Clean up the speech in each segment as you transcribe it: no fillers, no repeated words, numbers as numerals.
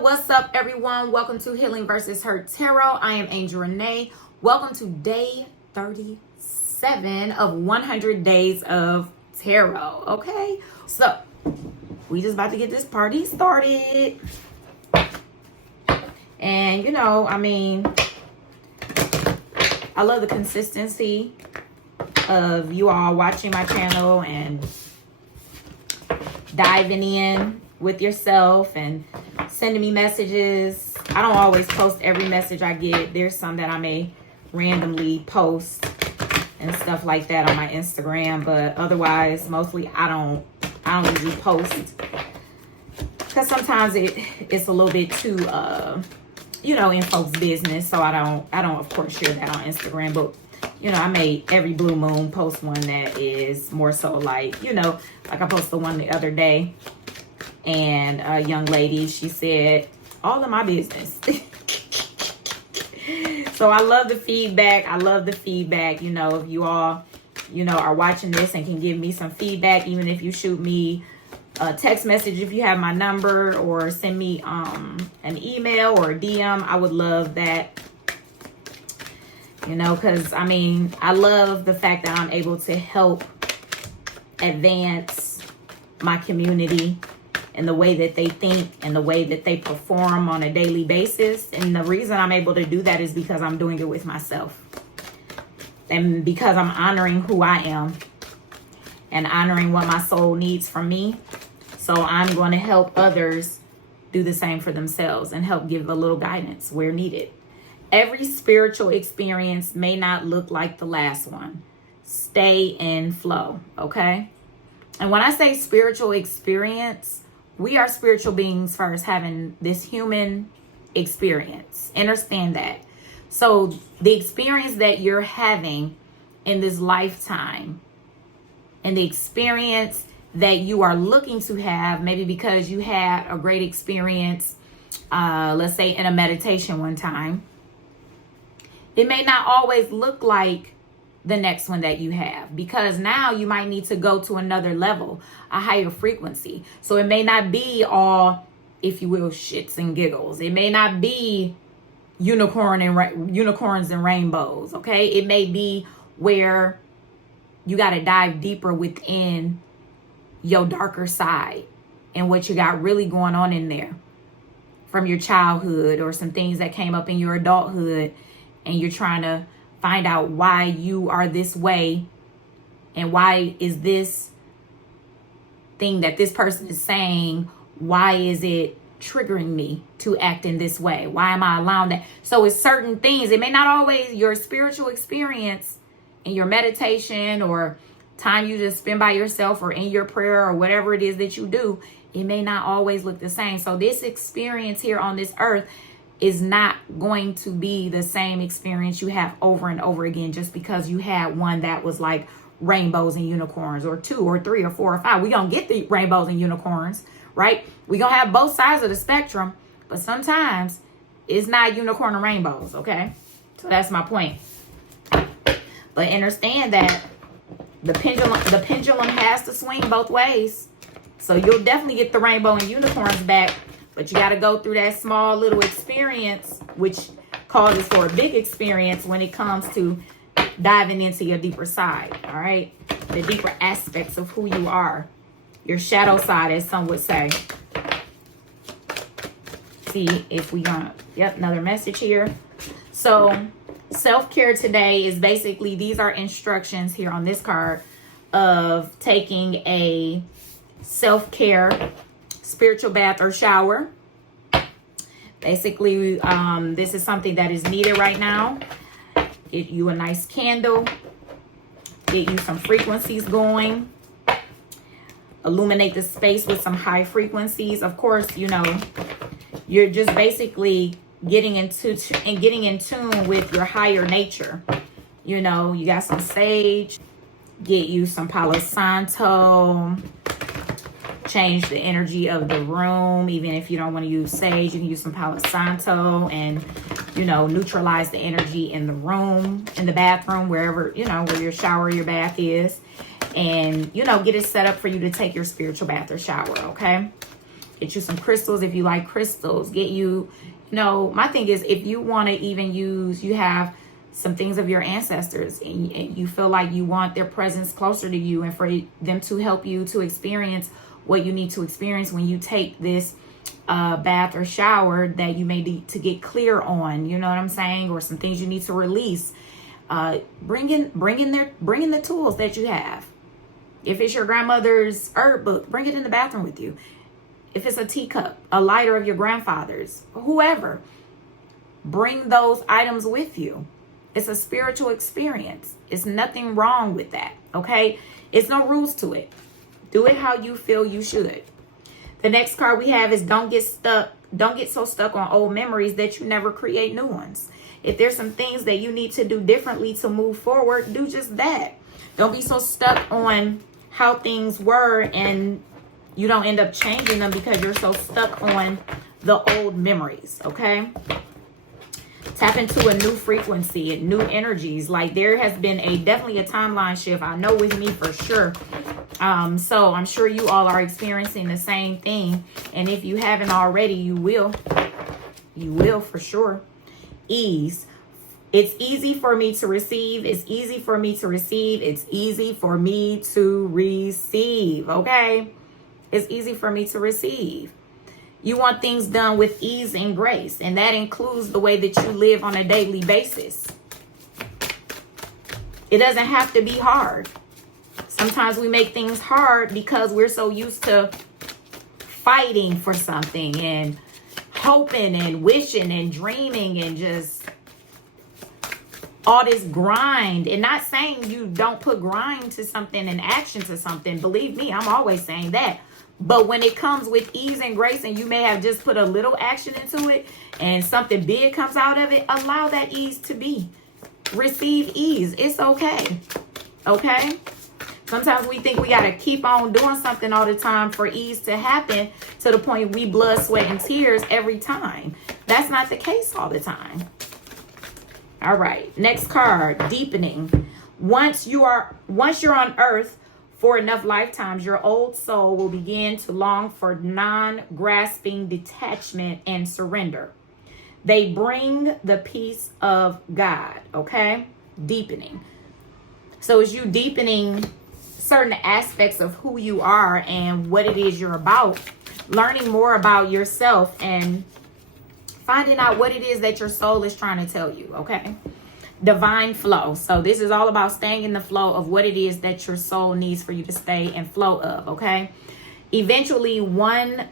What's up, everyone? Welcome to Healing versus Hurt Tarot. I am Angel Renee. Welcome to day 37 of 100 days of tarot. Okay, so we just about to get this party started. And you know, I mean, I love the consistency of you all watching my channel and diving in with yourself and sending me messages. I don't always post every message I get. There's some that I may randomly post and stuff like that on my Instagram, but otherwise mostly I don't usually post, because sometimes it's a little bit too in folks' business. So I don't of course share that on Instagram, but I may every blue moon post one that is more so like, like I posted one the other day, and a young lady, she said, all of my business. So I love the feedback. If you all, are watching this and can give me some feedback, even if you shoot me a text message, if you have my number, or send me an email or a DM, I would love that. Because I mean, I love the fact that I'm able to help advance my community and the way that they think and the way that they perform on a daily basis. And the reason I'm able to do that is because I'm doing it with myself. And because I'm honoring who I am and honoring what my soul needs from me. So I'm going to help others do the same for themselves and help give a little guidance where needed. Every spiritual experience may not look like the last one. Stay in flow, okay? And when I say spiritual experience, we are spiritual beings first, having this human experience. Understand that. So the experience that you're having in this lifetime and the experience that you are looking to have, maybe because you had a great experience, let's say in a meditation one time, it may not always look like the next one that you have, because now you might need to go to another level, a higher frequency. So it may not be all, if you will, shits and giggles. It may not be unicorns and rainbows. Okay, it may be where you got to dive deeper within your darker side and what you got really going on in there from your childhood, or some things that came up in your adulthood, and you're trying to find out why you are this way, and why is this thing that this person is saying, why is it triggering me to act in this way? Why am I allowing that? So it's certain things. It may not always, your spiritual experience in your meditation or time you just spend by yourself or in your prayer or whatever it is that you do, it may not always look the same. So this experience here on this earth is not going to be the same experience you have over and over again, just because you had one that was like rainbows and unicorns, or 2 or 3 or 4 or 5. We're going to get the rainbows and unicorns, right? We're going to have both sides of the spectrum, but sometimes it's not unicorn and rainbows, okay? So that's my point. But understand that the pendulum has to swing both ways. So you'll definitely get the rainbow and unicorns back, but you got to go through that small little experience, which causes for a big experience when it comes to diving into your deeper side, all right? The deeper aspects of who you are. Your shadow side, as some would say. See if we got, yep, another message here. So self-care today is basically, these are instructions here on this card of taking a self-care spiritual bath or shower. Basically, this is something that is needed right now. Get you a nice candle. Get you some frequencies going. Illuminate the space with some high frequencies. Of course, you're just basically getting in tune with your higher nature. You got some sage. Get you some Palo Santo. Change the energy of the room. Even if you don't want to use sage, you can use some Palo Santo and, neutralize the energy in the room, in the bathroom, wherever, where your shower, your bath is. and, you know, get it set up for you to take your spiritual bath or shower, okay? Get you some crystals if you like crystals. Get you, you know, my thing is, if you want to even use, you have some things of your ancestors and you feel like you want their presence closer to you and for them to help you to experience what you need to experience when you take this bath or shower that you may need to get clear on, you know what I'm saying, or some things you need to release. Bring in the tools that you have. If it's your grandmother's herb book, bring it in the bathroom with you. If it's a teacup, a lighter of your grandfather's, whoever, bring those items with you. It's a spiritual experience. It's nothing wrong with that, okay? It's no rules to it. Do it how you feel you should. The next card we have is don't get so stuck on old memories that you never create new ones. If there's some things that you need to do differently to move forward, do just that. Don't be so stuck on how things were and you don't end up changing them because you're so stuck on the old memories, okay? Tap into a new frequency and new energies. Like there has been definitely a timeline shift. I know with me for sure. So I'm sure you all are experiencing the same thing. And if you haven't already, you will. You will for sure. Ease. It's easy for me to receive. It's easy for me to receive. It's easy for me to receive. Okay? It's easy for me to receive. You want things done with ease and grace, and that includes the way that you live on a daily basis. It doesn't have to be hard. Sometimes we make things hard because we're so used to fighting for something and hoping and wishing and dreaming and just all this grind. And not saying you don't put grind to something and action to something. Believe me, I'm always saying that. But when it comes with ease and grace and you may have just put a little action into it and something big comes out of it, allow that ease to be. Receive ease. It's okay. Okay? Sometimes we think we got to keep on doing something all the time for ease to happen to the point we blood, sweat, and tears every time. That's not the case all the time. All right. Next card, deepening. Once you're on earth, for enough lifetimes, your old soul will begin to long for non-grasping detachment and surrender. They bring the peace of God, okay? Deepening. So as you deepening certain aspects of who you are and what it is you're about, learning more about yourself and finding out what it is that your soul is trying to tell you, okay? Divine flow. So this is all about staying in the flow of what it is that your soul needs for you to stay in flow of, okay? Eventually, one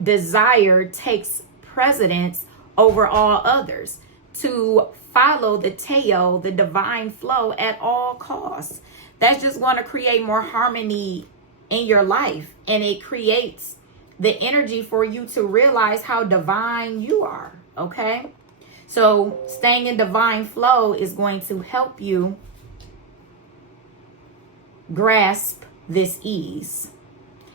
desire takes precedence over all others, to follow the Teo, the divine flow, at all costs. That's just going to create more harmony in your life, and it creates the energy for you to realize how divine you are, okay? So staying in divine flow is going to help you grasp this ease.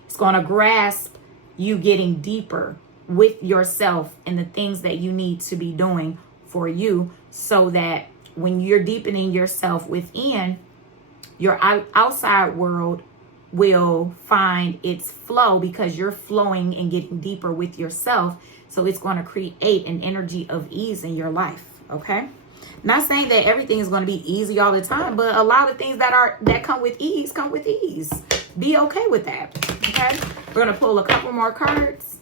It's going to grasp you getting deeper with yourself and the things that you need to be doing for you, so that when you're deepening yourself within, your outside world will find its flow because you're flowing and getting deeper with yourself. So it's going to create an energy of ease in your life, okay? Not saying that everything is going to be easy all the time, but a lot of things that come with ease come with ease. Be okay with that, okay? We're going to pull a couple more cards.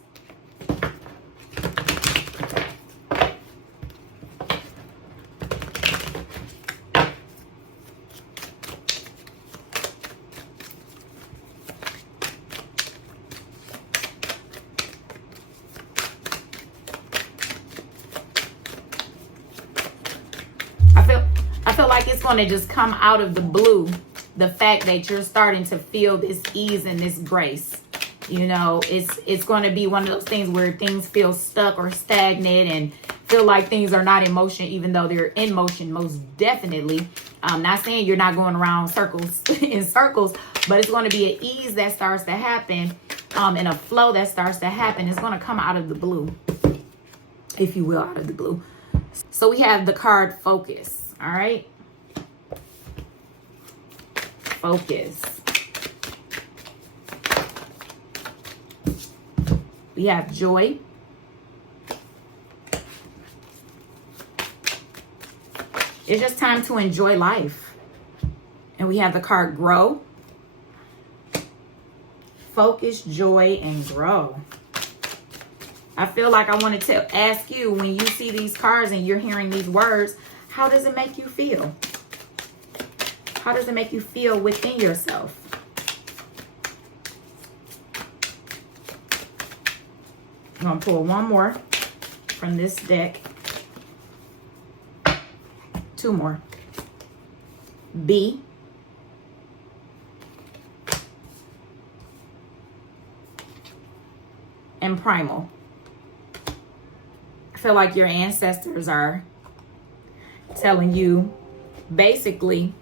I feel like it's going to just come out of the blue, the fact that you're starting to feel this ease and this grace. You know, it's going to be one of those things where things feel stuck or stagnant and feel like things are not in motion, even though they're in motion, most definitely. I'm not saying you're not going around circles in circles, but it's going to be an ease that starts to happen, and a flow that starts to happen. It's going to come out of the blue, if you will, out of the blue. So we have the card focus. All right. focus. We have joy. It's just time to enjoy life. And we have the card grow. Focus, joy, and grow. I feel like I wanted to ask you, when you see these cards and you're hearing these words, how does it make you feel? How does it make you feel within yourself? I'm going to pull one more from this deck. Two more. B. And primal. I feel like your ancestors are telling you, basically,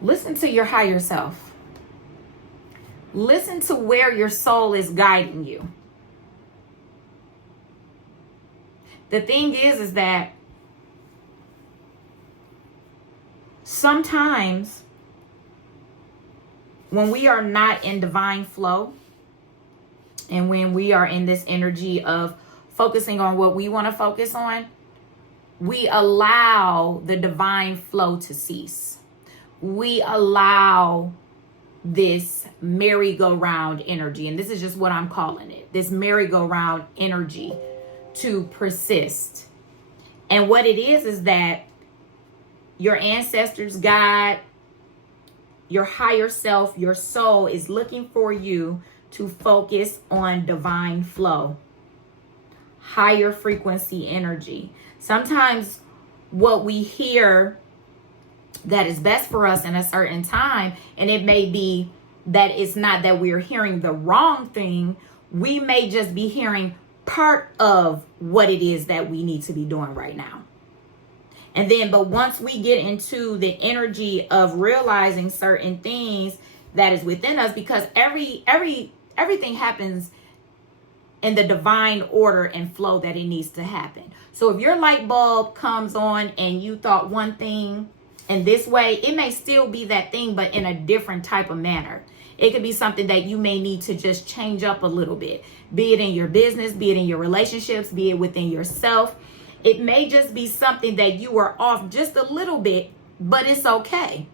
listen to your higher self. Listen to where your soul is guiding you. The thing is that sometimes when we are not in divine flow, and when we are in this energy of focusing on what we want to focus on, we allow the divine flow to cease. We allow this merry-go-round energy, and this is just what I'm calling it, this merry-go-round energy to persist. And what it is that your ancestors, God, your higher self, your soul is looking for you to focus on divine flow, higher frequency energy. Sometimes what we hear that is best for us in a certain time, and it may be that it's not that we're hearing the wrong thing, we may just be hearing part of what it is that we need to be doing right now. And then, but once we get into the energy of realizing certain things that is within us, because everything happens in the divine order and flow that it needs to happen. So if your light bulb comes on and you thought one thing in this way, it may still be that thing, but in a different type of manner. It could be something that you may need to just change up a little bit, be it in your business, be it in your relationships, be it within yourself. It may just be something that you are off just a little bit, but it's okay.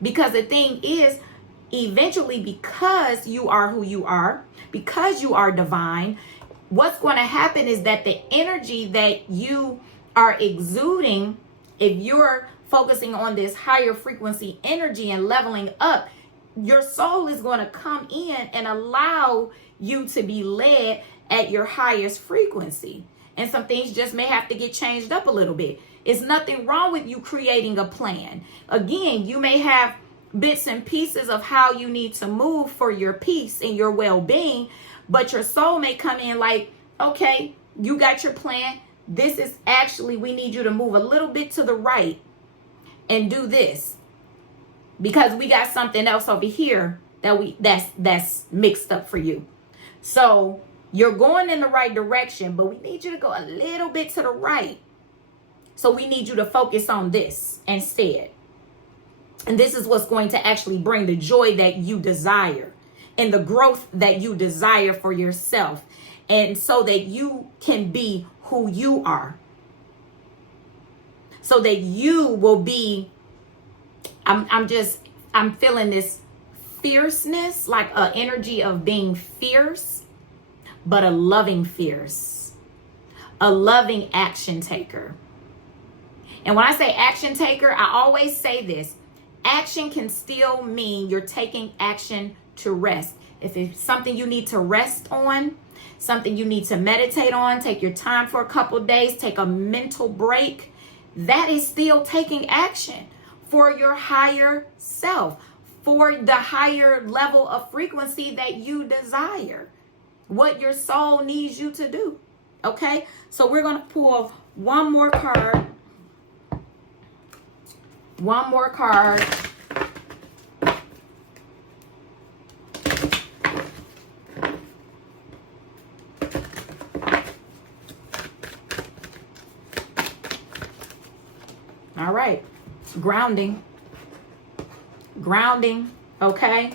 Because the thing is, eventually, because you are who you are, because you are divine, what's going to happen is that the energy that you are exuding, if you're focusing on this higher frequency energy and leveling up, your soul is going to come in and allow you to be led at your highest frequency. And some things just may have to get changed up a little bit. It's nothing wrong with you creating a plan. Again, you may have bits and pieces of how you need to move for your peace and your well-being, but your soul may come in like, okay, you got your plan. This is actually, we need you to move a little bit to the right and do this, because we got something else over here that's mixed up for you. So you're going in the right direction, but we need you to go a little bit to the right. So we need you to focus on this instead. And this is what's going to actually bring the joy that you desire and the growth that you desire for yourself. And so that you can be who you are. So that you will be, I'm feeling this fierceness, like an energy of being fierce, but a loving fierce, a loving action taker. And when I say action taker, I always say this: action can still mean you're taking action to rest. If it's something you need to rest on, something you need to meditate on, take your time for a couple of days, take a mental break, that is still taking action for your higher self, for the higher level of frequency that you desire, what your soul needs you to do. Okay, so we're going to pull one more card. One more card. All right. Grounding. Grounding. Okay.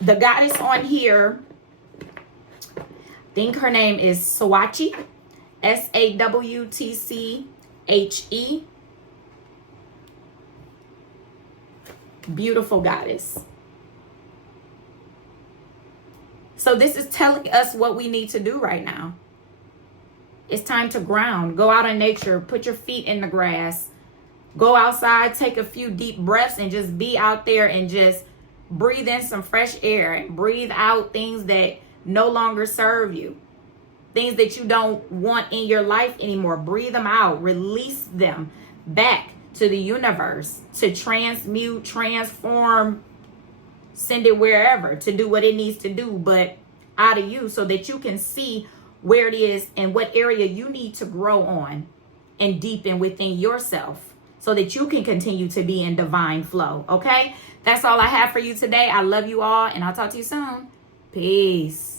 The goddess on here, I think her name is Swatche. Sawtche. Beautiful goddess. So this is telling us what we need to do right now. It's time to ground. Go out in nature. Put your feet in the grass. Go outside. Take a few deep breaths and just be out there and just breathe in some fresh air and breathe out things that no longer serve you. Things that you don't want in your life anymore. Breathe them out. Release them back to the universe to transmute, transform, send it wherever to do what it needs to do, but out of you, so that you can see where it is and what area you need to grow on and deepen within yourself so that you can continue to be in divine flow. Okay? That's all I have for you today. I love you all, and I'll talk to you soon. Peace.